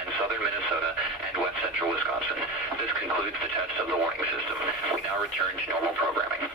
and southern Minnesota and west central Wisconsin. This concludes the test of the warning system. We now return to normal programming.